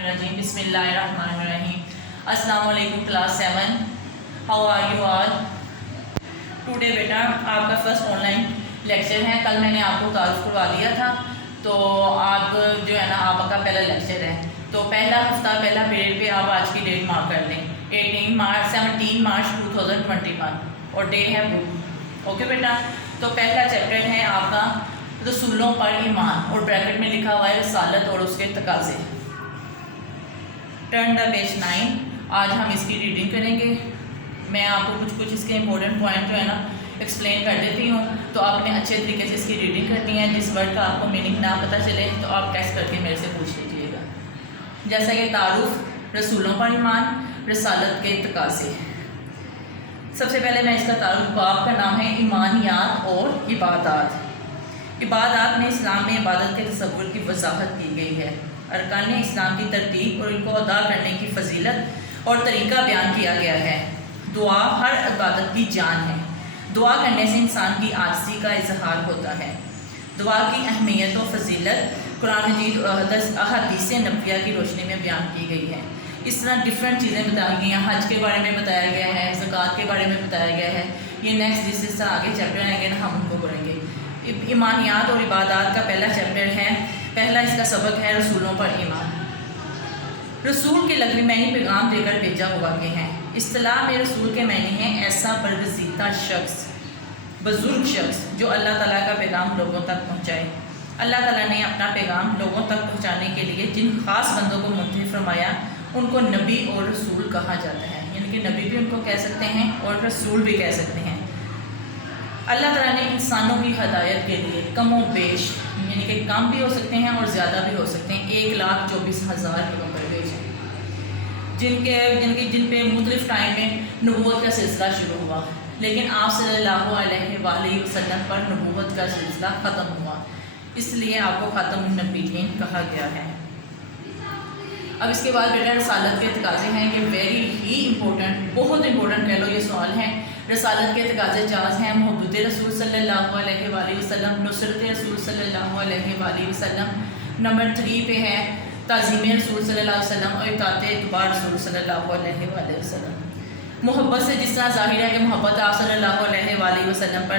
Bismillahirrahmanirrahim. Bismillahirrahmanirrahim. Assalamu alaikum class 7. How are you all? Today बेटा आपका first online lecture है. कल मैंने आपको तारुफ करवा दिया था, तो आप जो है ना आपका पहला लेक्चर है. तो पहला हफ्ता पहला पीरियड पे आप आज की डेट मार्क कर लें. 17 मार्च 2021 और डे है बुक. ओके बेटा, तो पहला चैप्टर है आपका रसूलों पर ईमान और ब्रैकेट में लिखा हुआ है रिसालत और उसके तकाज़े. Turn the page 9. आज हम इसकी रीडिंग करेंगे. मैं आपको कुछ इसके इंपॉर्टेंट पॉइंट जो है ना एक्सप्लेन कर देती हूँ, तो आपने अच्छे तरीके से इसकी रीडिंग करनी है. जिस वर्ड का आपको मीनिंग ना पता चले तो आप टेस्ट करके मेरे से पूछ लीजिएगा. जैसा कि तारुफ, रसूलों पर ईमान, रिसालत के तकाज़े. सबसे पहले मैं इसका तारुफ, बाब का नाम है ईमानियात और इबादत. इबादत में इस्लाम में इबादत के तसव्वुर की वजाहत की गई है. अरकान इस्लाम की तरतीब और इनको अदा करने की फजीलत और तरीक़ा बयान किया गया है. दुआ हर इबादत की जान है. दुआ करने से इंसान की आजिज़ी का इजहार होता है. दुआ की अहमियत और फजीलत कुरान मजीद और अहादीस नबविया की रोशनी में बयान की गई है. इस तरह डिफरेंट चीज़ें बताई गई हैं. हज के बारे में बताया गया है, ज़कात के बारे में बताया गया है. ये नेक्स्ट जिस तरह आगे चैप्टर आएंगे ना हम उनको पढ़ेंगे. ईमानियात और इबादत का पहला चैप्टर है. पहला इसका सबक है रसूलों पर ईमान. रसूल के लफ्ज़ मैंने पैगाम देकर भेजा हुआ के हैं. इस्तिलाह में रसूल के मैंने हैं ऐसा बरगज़ीदा शख्स, बुज़ुर्ग शख्स जो अल्लाह ताला का पैगाम लोगों तक पहुँचाए. अल्लाह ताला ने अपना पैगाम लोगों तक पहुँचाने के लिए जिन ख़ास बंदों को मुंतखब फरमाया उनको नबी और रसूल कहा जाता है. यानी कि नबी भी उनको कह सकते हैं और रसूल भी कह सकते हैं. अल्लाह ताला ने इंसानों की हदायत के लिए कम व बेश, यानी कि कम भी हो सकते हैं और ज़्यादा भी हो सकते हैं, 1,24,000 लोगों पर भेजे, जिन पे मुख्तलिफ टाइम में नबूवत का सिलसिला शुरू हुआ. लेकिन आप सल्लल्लाहु अलैहि वसल्लम पर नबूवत का सिलसिला ख़त्म हुआ, इसलिए आपको ख़ातमुन नबीयीन कहा गया है. अब इसके बाद बेटा रसालत के तकाज़े हैं. ये वेरी ही इंपॉर्टेंट, बहुत इंपॉर्टेंट कह लो ये सवाल है. रसालत के तकाज़े 4 हैं. मोहब्बत रसूल सल्लल्लाहु अलैहि वसल्लम, नुसरत रसूल सल्लल्लाहु अलैहि वसल्लम. नंबर 3 पे है ताज़ीम रसूल सल्लल्लाहु अलैहि वसल्लम और इताअत इत्बा रसूल सल्लल्लाहु अलैहि वसल्लम. मोहब्बत से जिस तरह ज़ाहिर है कि मोहब्बत आप सल्लल्लाहु अलैहि वसल्लम पर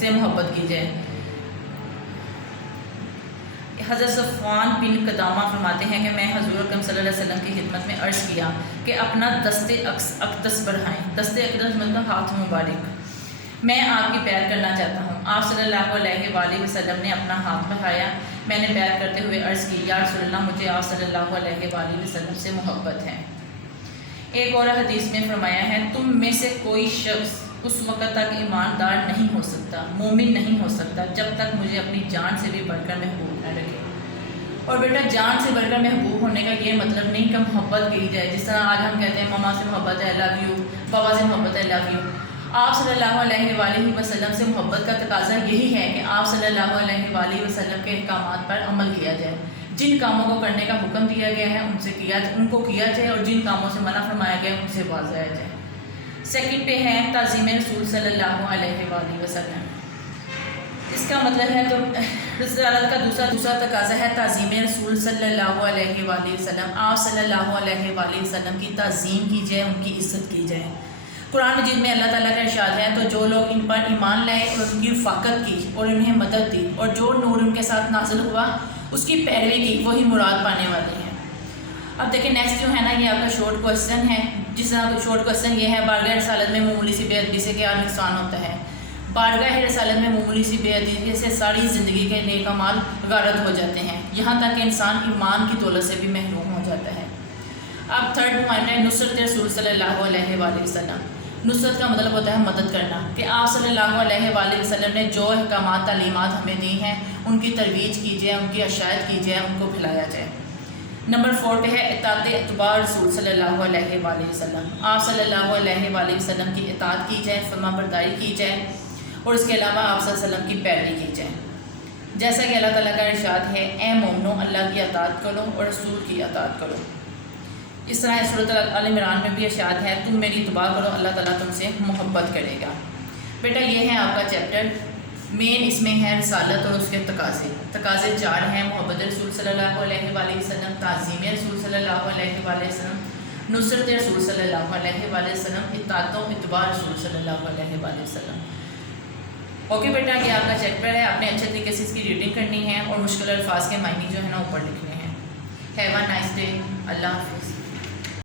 से मोहब्बत की जाए. हज़रत सफ़वान बिन कदामा फरमाते हैं कि मैं हज़ूर अकरम सल्लल्लाहु अलैहि वसल्लम की खिदमत में अर्ज़ किया कि अपना दस्ते अक़दस बढ़ाएँ. दस्ते अक़दस मतलब हाथ मुबारक. मैं आपकी बैत करना चाहता हूँ. आप सल्लल्लाहु अलैहि वसल्लम ने अपना हाथ बढ़ाया. मैंने बैत करते हुए अर्ज़ की, या रसूलल्लाह, मुझे आप सल्लल्लाहु अलैहि वसल्लम से मोहब्बत है. एक और हदीस में फरमाया है, तुम में से कोई शख्स उस वक़्त तक ईमानदार नहीं हो सकता, मोमिन नहीं हो सकता, जब तक मुझे अपनी जान से भी बढ़कर महबूब न रखे. और बेटा जान से बढ़कर महबूब होने का ये मतलब नहीं कि मोहब्बत की जाए. जिस तरह आज हम कहते हैं ममा से मोहब्बत है, लव यू, पापा से मोहब्बत है, लव यू. आप सल्लल्लाहु अलैहि वसल्लम से मोहब्बत का तकाज़ा यही है कि आप सल्लल्लाहु अलैहि वसल्लम के अहकामात पर अमल किया जाए. जिन कामों को करने का हुक्म दिया गया है उनको किया जाए और जिन कामों से मना फरमाया गया उनसे बाज़ आया जाए. सेकंड पे है ताज़ीम रसूल सल्लल्लाहु अलैहि वसल्लम. इसका मतलब है तो रिसालत का दूसरा तकाज़ा है ताज़ीम रसूल सल्लल्लाहु अलैहि वसल्लम. आप सल्लल्लाहु अलैहि वसल्लम की ताज़ीम की जाए, उनकी इज़्ज़त की जाए. कुरान मजीद में अल्लाह ताला का इरशाद है, तो जो लोग इन पर ईमान लाए और उनकी रफ़ाकत की और उन्हें मदद दी और जो नूर उनके साथ नाज़िल हुआ उसकी पैरवी की, वही मुराद पाने वाले हैं. अब देखिए नेक्स्ट जो है ना ये आपका शॉर्ट क्वेश्चन है. जिस तरह शॉर्ट क्वेश्चन ये है, बारगाह रसालत में मामूली सी बेअदबी से क्या नुकसान होता है. बारगाह रसालत में मामूली सी बेअदबी से सारी ज़िंदगी के नेक अमाल गारत हो जाते हैं, यहाँ तक कि इंसान ईमान की दौलत से भी महरूम हो जाता है. अब थर्ड पॉइंट है नुसरत रसूल सल्लल्लाहु अलैहि वसल्लम. नुसरत का मतलब होता है मदद करना, कि आप सल्लल्लाहु अलैहि वसल्लम ने जो अहकामात तालीमात हमें दी हैं उनकी तरवीज की जाए, उनकी अशायत की जाए, उनको फैलाया जाए. नंबर 4 पे है इताअत इत्बा रसूल सल्लल्लाहु अलैहि वसल्लम. आप सल्लल्लाहु अलैहि वसल्लम की इताअत की जाए, फरमाबरदारी की जाए और इसके अलावा आप सल्लल्लाहु अलैहि वसल्लम की पैरवी की जाए. जैसा कि अल्लाह ताला का इरशाद है, ए मोमिनो, अल्लाह की इताअत करो और रसूल की इताअत करो. इस तरह सूरत अल इमरान में भी इरशाद है, तुम मेरी इत्बा करो, अल्लाह ताला तुमसे मोहब्बत करेगा. बेटा ये है आपका चैप्टर مین اس میں ہے رسالت اور اس کے تقاضے 4 ہیں: محبت رسول صلی اللہ علیہ وآلہ وسلم، تعظیم رسول صلی اللہ علیہ وآلہ وسلم، نصرت رسول صلی اللہ علیہ وآلہ وسلم، اطاعت و اتباع رسول صلی اللہ علیہ وآلہ وسلم۔ اوکے بیٹا، یہ آپ کا چیک پر ہے، آپ نے اچھے طریقے سے اس کی ریڈنگ کرنی ہے اور مشکل الفاظ کے معنی جو ہے نا اوپر لکھنے ہیں۔ ہیو اے نائس ڈے، اللہ حافظ۔